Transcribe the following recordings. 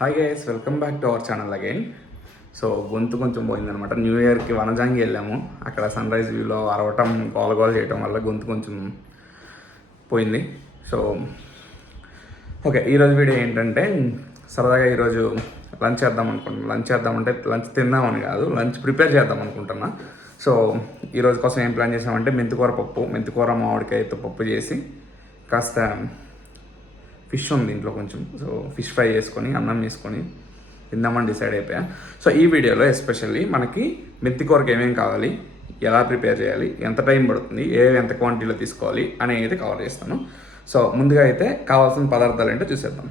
Hi guys, welcome back to our channel again. So గొంతు కొంచెం పోయిందనమాట. New ఇయర్కి వనజాంగి వెళ్ళాము. అక్కడ సన్ రైజ్ వ్యూలో అరవటం గోల చేయటం వల్ల గొంతు కొంచెం పోయింది. సో ఓకే, ఈరోజు వీడియో ఏంటంటే సరదాగా ఈరోజు లంచ్ చేద్దామంటే లంచ్ తిందామని కాదు, లంచ్ ప్రిపేర్ చేద్దాం అనుకుంటున్నా. సో ఈరోజు కోసం ఏం ప్లాన్ చేసామంటే మెంతికూర మామిడికాయతో పప్పు చేసి కాస్త ఫిష్ ఉంది ఇంట్లో కొంచెం, సో ఫిష్ ఫ్రై చేసుకొని అన్నం చేసుకొని తిందామని డిసైడ్ అయిపోయా. సో ఈ వీడియోలో ఎస్పెషల్లీ మనకి మెంతికూరకి ఏమేమి కావాలి, ఎలా ప్రిపేర్ చేయాలి, ఎంత టైం పడుతుంది, ఎంత క్వాంటిటీలో తీసుకోవాలి అనేది కవర్ చేస్తాను. సో ముందుగా అయితే కావాల్సిన పదార్థాలు ఏంటో చూసేద్దాం.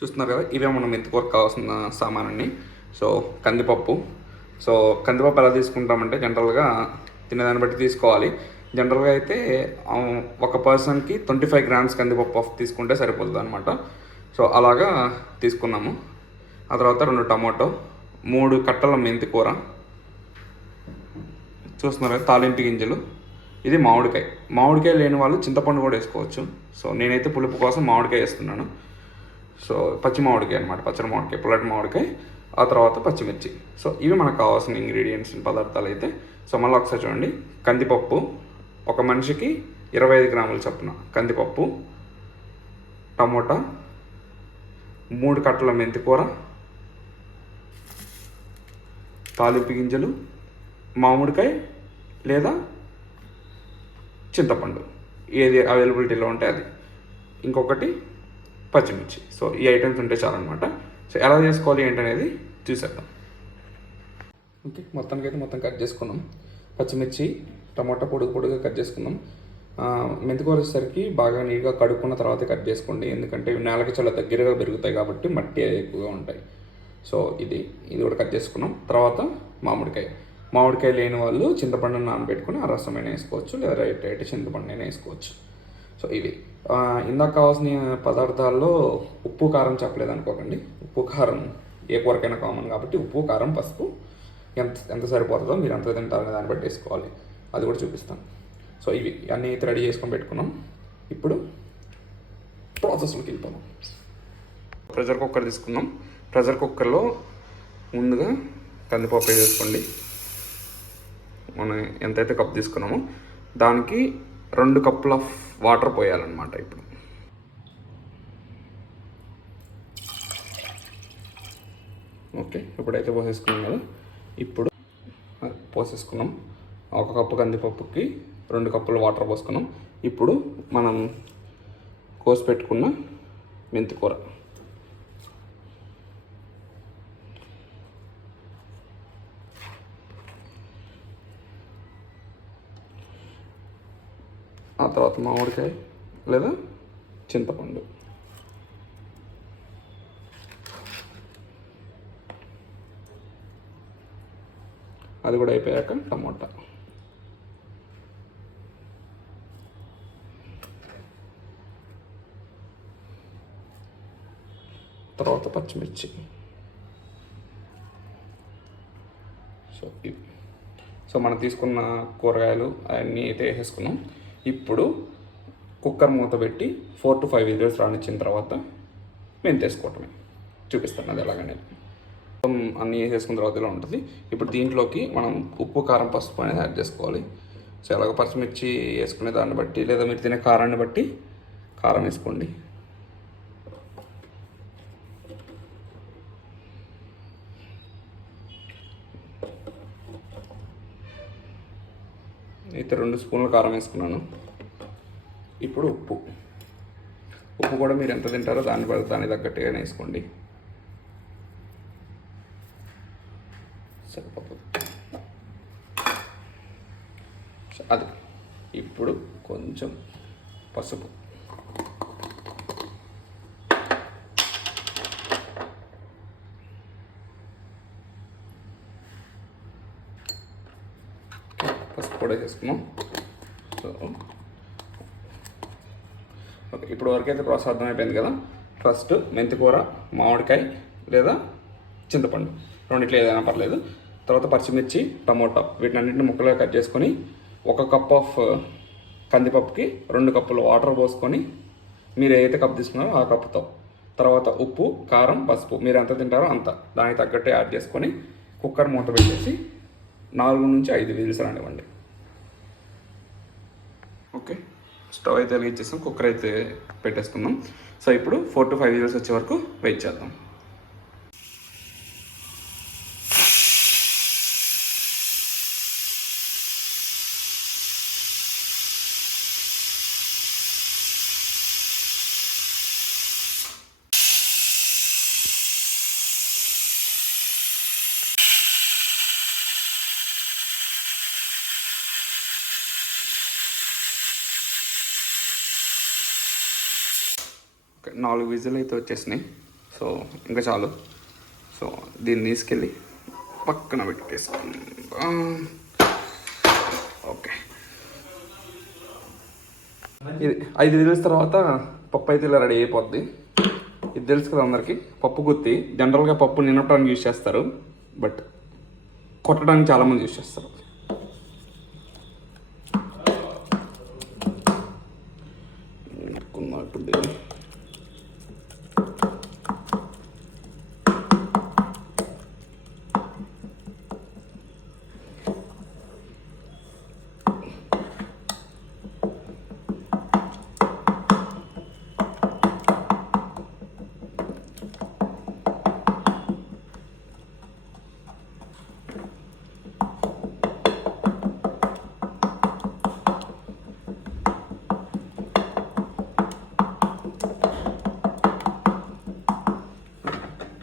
చూస్తున్నారు కదా, ఇవే మనం మెంతికూరకు కావాల్సిన సామాన్ని. సో కందిపప్పు ఎలా తీసుకుంటామంటే జనరల్గా తినేదాన్ని బట్టి తీసుకోవాలి. జనరల్గా అయితే ఒక పర్సన్కి 25 grams కందిపప్పు తీసుకుంటే సరిపోతుంది అనమాట. సో అలాగా తీసుకున్నాము. ఆ తర్వాత 2 టమాటో, 3 కట్టల మెంతికూర, చూస్తున్నారు తాలింపు గింజలు, ఇది మామిడికాయ లేని వాళ్ళు చింతపండు కూడా వేసుకోవచ్చు. సో నేనైతే పులుపు కోసం మామిడికాయ వేస్తున్నాను. సో పచ్చి మామిడికాయ అనమాట, పచ్చడి మామిడికాయ, పుల్లటి మామిడికాయ, ఆ తర్వాత పచ్చిమిర్చి. సో ఇవి మనకు కావాల్సిన ఇంగ్రీడియంట్స్ పదార్థాలు అయితే. సో మళ్ళీ ఒకసారి చూడండి, కందిపప్పు ఒక మనిషికి 25 grams చొప్పున కందిపప్పు, టమోటా, 3 కట్టల మెంతికూర, తాలింపు గింజలు, మామిడికాయ లేదా చింతపండు, ఏది అవైలబిలిటీలో ఉంటే అది, ఇంకొకటి పచ్చిమిర్చి. సో ఈ ఐటమ్స్ ఉంటే చాలన్నమాట. సో ఎలా చేసుకోవాలి ఏంటనేది చూసేద్దాం. ఓకే, మొత్తం కట్ చేసుకున్నాం. పచ్చిమిర్చి, టమాటా పొడుగుగా కట్ చేసుకుందాం. మెంతికూర వచ్చేసరికి బాగా నీట్గా కడుక్కున్న తర్వాత కట్ చేసుకోండి, ఎందుకంటే ఇవి నేలకి చాలా దగ్గరగా పెరుగుతాయి కాబట్టి మట్టి ఎక్కువగా ఉంటాయి. సో ఇది కూడా కట్ చేసుకున్నాం. తర్వాత మామిడికాయ లేని వాళ్ళు చింతపండుని నానబెట్టుకుని ఆ రసమైనా వేసుకోవచ్చు, లేదా రైట్ చింతపండు అయినా వేసుకోవచ్చు. సో ఇవి ఇందాక కావాల్సిన పదార్థాల్లో ఉప్పు కారం చెప్పలేదు అనుకోకండి. ఉప్పు కారం ఏ కూరకైనా కామన్ కాబట్టి ఉప్పు కారం పసుపు ఎంత సరిపోతుందో మీరు ఎంత తింటారనే దాన్ని బట్టి వేసుకోవాలి, అది కూడా చూపిస్తాను. సో ఇవి అన్నీ అయితే రెడీ చేసుకొని పెట్టుకున్నాం. ఇప్పుడు ప్రాసెస్లోకి వెళ్ళిపోదాం. ప్రెషర్ కుక్కర్ తీసుకుందాం. ప్రెషర్ కుక్కర్లో ముందుగా కందిపప్పు వేసుకోండి. మనం ఎంతైతే కప్ తీసుకున్నామో దానికి 2 కప్పుల వాటర్ పోయాలన్నమాట. ఇప్పుడు ఓకే, ఇప్పుడైతే పోసేసుకున్నాం కదా, ఇప్పుడు పోసేసుకున్నాం. 1 కప్పు కందిపప్పుకి 2 కప్పుల వాటర్ పోసుకున్నాం. ఇప్పుడు మనం కోసి పెట్టుకున్న మెంతికూర, ఆ తర్వాత మామిడికాయ లేదా చింతపండు, అది కూడా అయిపోయాక టమోటా, తర్వాత పచ్చిమిర్చి. సో మనం తీసుకున్న కూరగాయలు అవన్నీ అయితే వేసేసుకున్నాం. ఇప్పుడు కుక్కర్ మూత పెట్టి 4 to 5 విజిల్స్ రానిచ్చిన తర్వాత మెంతేసుకోవటమే. చూపిస్తాను అది ఎలాగనేది. అన్నీ వేసేసుకున్న తర్వాత ఇలా ఉంటుంది. ఇప్పుడు దీంట్లోకి మనం ఉప్పు కారం పసుపు అనేది యాడ్ చేసుకోవాలి. సో ఎలాగ పచ్చిమిర్చి వేసుకునే దాన్ని బట్టి లేదా మీరు తినే కారాన్ని బట్టి కారం వేసుకోండి. అయితే 2 స్పూన్ల కారం వేసుకున్నాను. ఇప్పుడు ఉప్పు కూడా మీరు ఎంత తింటారో దాన్ని తగ్గట్టుగానే వేసుకోండి, సరిపోతుంది. అది ఇప్పుడు కొంచెం పసుపు, కూడా చేసుకున్నాం. సో ఓకే, ఇప్పుడు వరకు అయితే ప్రాసెస్ అర్థమైపోయింది కదా. ఫస్ట్ మెంతికూర, మామిడికాయ లేదా చింతపండు, రెండిట్లో ఏదైనా పర్లేదు. తర్వాత పచ్చిమిర్చి, టమోటా, వీటినన్నింటిని ముక్కలుగా కట్ చేసుకొని 1 కప్ ఆఫ్ కందిపప్పుకి 2 కప్పులు వాటర్ పోసుకొని మీరు ఏదైతే కప్ తీసుకున్నారో ఆ కప్పుతో తర్వాత ఉప్పు, కారం, పసుపు మీరు ఎంత తింటారో అంత దానికి తగ్గట్టు యాడ్ చేసుకొని కుక్కర్ మూత పెట్టేసి 4 నుంచి 5 విజిల్స్ రానివ్వండి. ఓకే, స్టవ్ అయితే వెలిగించేసాం, కుక్కర్ అయితే పెట్టేసుకుందాం. సో ఇప్పుడు 4 to 5 విజిల్స్ వచ్చే వరకు వెయిట్ చేద్దాం. ఓకే, 4 విజిల్ అయితే వచ్చేసినాయి. సో ఇంకా చాలు. సో దీన్ని తీసుకెళ్ళి పక్కన పెట్టేసుకుందాం. ఓకే, ఇది 5 విజిల్స్ తర్వాత పప్పు అయితే ఇలా రెడీ అయిపోద్ది. ఇది తెలుసు కదా అందరికీ, పప్పు గుత్తి. జనరల్గా పప్పు నినపడానికి యూజ్ చేస్తారు, బట్ కొట్టడానికి చాలామంది యూజ్ చేస్తారు.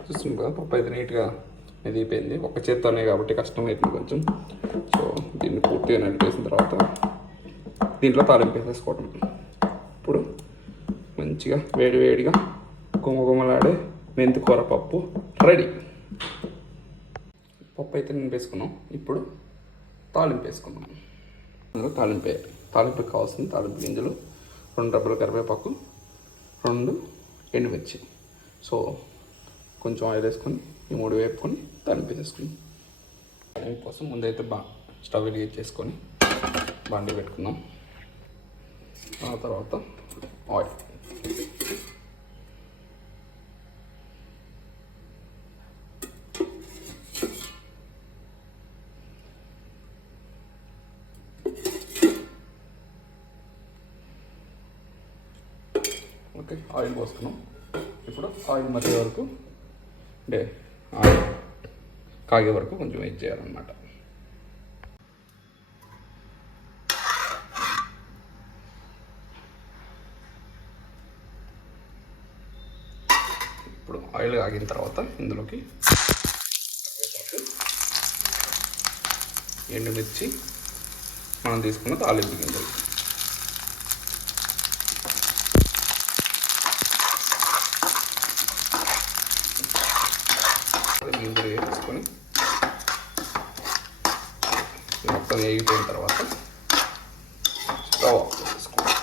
చూస్తుంది కదా, పప్పు అయితే నీట్గా ఎదిగిపోయింది. ఒక చేత్తోనే కాబట్టి కష్టం అవుతుంది కొంచెం. సో దీన్ని పూర్తిగా నడిపేసిన తర్వాత దీంట్లో తాలింపు వేసేసుకోవటం. ఇప్పుడు మంచిగా వేడివేడిగా గుమగుమలాడే మెంతికూర పప్పు రెడీ. పప్పు అయితే నేను వేసుకున్నాం. ఇప్పుడు తాలింపు వేసుకున్నాం. అందులో తాలింపు వేయాలి. తాలింపుకి కావాల్సింది తాలింపు గింజలు, 2 రెబ్బల కరివేపాకు, 2 ఎండుమిర్చి. సో కొంచెం ఆయిల్ వేసుకొని ఈ 3 వేపుకొని తాలింపు వేసుకుని, తాలింపు కోసం ముందైతే స్టవ్ వెలిగించేసుకొని బాండి పెట్టుకుందాం. ఆ తర్వాత ఆయిల్, ఓకే ఆయిల్ పోసుకున్నాం. ఇప్పుడు ఆయిల్ మధ్య వరకు అంటే ఆయిల్ కాగే వరకు కొంచెం వెయిట్ చేయాలన్నమాట. ఇప్పుడు ఆయిల్ కాగిన తర్వాత ఇందులోకి ఎండుమిర్చి, మనం తీసుకున్న తాలింపు గింజలు, గింజలు వేసుకొని మొత్తం వేగిపోయిన తర్వాత స్టవ్ ఆఫ్ చేసుకోవాలి.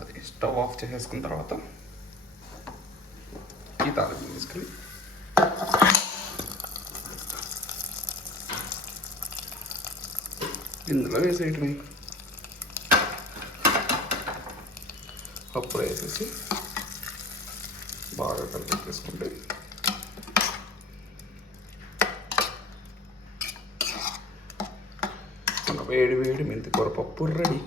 అది స్టవ్ ఆఫ్ చేసేసుకున్న తర్వాత ఈ తాలింపు తీసుకెళ్ళి ఇందులో వేసేయటమే. అప్పుడు వేసేసి బాగా కలిపేసుకుంటే మన వేడి వేడి మెంతికూర పప్పు రెడీ.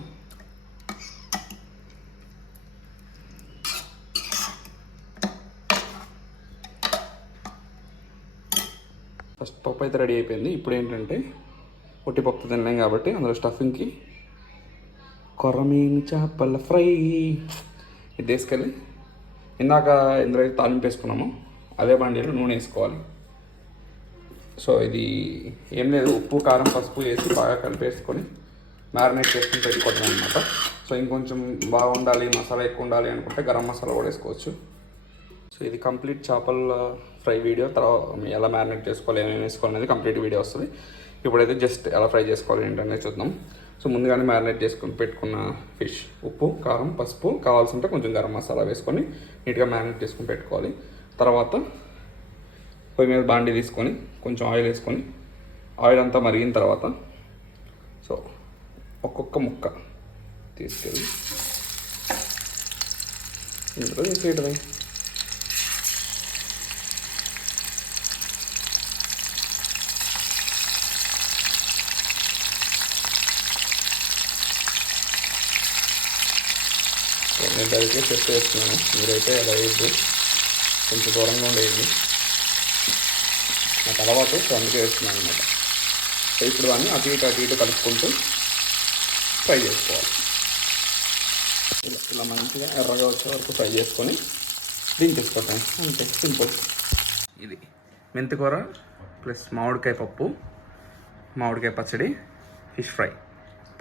ఫస్ట్ పప్పు అయితే రెడీ అయిపోయింది. ఇప్పుడు ఏంటంటే పొట్టి పప్పు తినలేం కాబట్టి అందులో స్టఫింగ్కి కొర్రమీను చేపల ఫ్రై ఇది వేసుకెళ్ళి ఇందాక ఇందులో అయితే తాలింపు వేసుకున్నాము అదే బండిలో నూనె వేసుకోవాలి. సో ఇది ఏం లేదు, ఉప్పు కారం పసుపు వేసి బాగా కలిపేసుకొని మ్యారినేట్ చేసుకుని పెట్టుకోవడం అనమాట. సో ఇంకొంచెం బాగా ఉండాలి, మసాలా ఎక్కువ ఉండాలి అనుకుంటే గరం మసాలా కూడా వేసుకోవచ్చు. సో ఇది కంప్లీట్ చేపల ఫ్రై వీడియో. తర్వాత ఎలా మ్యారినేట్ చేసుకోవాలి, ఏమేమి వేసుకోవాలి అనేది కంప్లీట్ వీడియో వస్తుంది. ఇప్పుడైతే జస్ట్ ఎలా ఫ్రై చేసుకోవాలి ఏంటనేది చూద్దాం. సో ముందుగానే మ్యారినేట్ చేసుకొని పెట్టుకున్న ఫిష్, ఉప్పు కారం పసుపు, కావాల్సింటే కొంచెం గరం మసాలా వేసుకొని నీట్గా మ్యారినేట్ చేసుకొని పెట్టుకోవాలి. తర్వాత పొయ్యి మీద బాండి తీసుకొని కొంచెం ఆయిల్ వేసుకొని ఆయిల్ అంతా మరిగిన తర్వాత సో ఒక్కొక్క ముక్క తీసుకెళ్ళి ఇందులో వేసేయడమే. నేను డైరెక్ట్గా చెప్తే వేస్తున్నాను, మీరైతే అలా వేయద్దు, కొంచెం దూరంగా ఉండేది. నాకు అలవాటు, సో అందుకే వేస్తున్నాను అనమాట. సో ఇప్పుడు దాన్ని అటు ఇటు కలుపుకుంటూ ఫ్రై చేసుకోవాలి. ఇలా మంచిగా ఎర్రగా వచ్చే వరకు ఫ్రై చేసుకొని దించేసుకోవటం అంతే, సింపుల్. ఇది మెంతికూర ప్లస్ మామిడికాయ పప్పు, మామిడికాయ పచ్చడి, fish fry,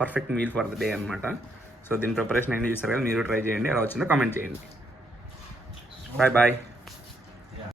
perfect meal for the day అనమాట. సో దీని ప్రిపరేషన్ అన్నీ చూస్తారు కదా, మీరు ట్రై చేయండి, ఎలా వచ్చిందో కామెంట్ చేయండి. Bye bye.